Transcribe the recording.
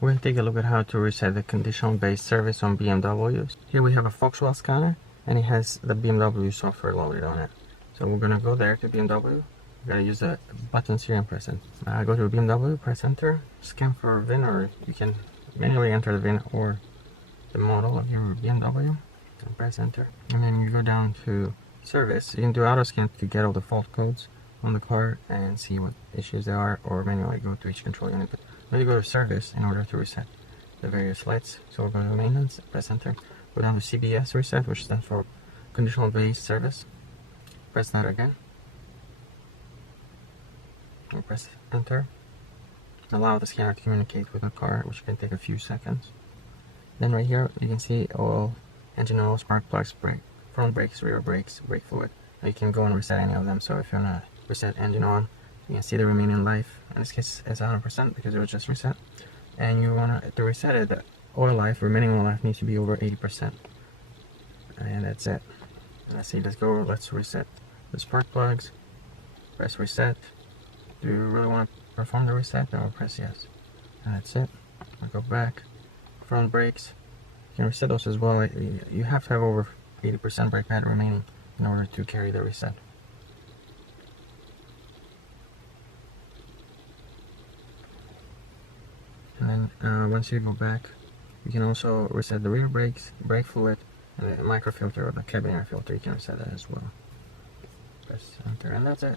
We're going to take a look at how to reset the condition-based service on BMWs. Here we have a Foxwell scanner, and it has the BMW software loaded on it. So we're going to go there to BMW. We're going to use the buttons here and press it. Go to BMW, press enter, scan for VIN, or you can manually enter the VIN or the model of your BMW, and press enter. And then you go down to service. You can do auto scan to get all the fault codes on the car and see what issues there are, or manually go to each control unit. But you go to service in order to reset the various lights. So we're going to maintenance, press enter. Go down to CBS reset, which stands for conditional based service. Press that again. And press enter. Allow the scanner to communicate with the car, which can take a few seconds. Then right here you can see oil, engine oil, spark plugs, brake, front brakes, rear brakes, brake fluid. You can go and reset any of them. So if you want to reset engine on, you can see the remaining life. In this case it's 100% because it was just reset. And you want to reset it, the oil life, remaining oil life needs to be over 80%. And that's it. Let's see, let's reset the spark plugs. Press reset. Do you really want to perform the reset? Then we'll press yes. And that's it. I'll go back. Front brakes. You can reset those as well. You have to have over 80% brake pad remaining in order to carry the reset. And then once you go back, you can also reset the rear brakes, brake fluid, and the microfilter or the cabin air filter. You can reset that as well. Press enter, and that's it.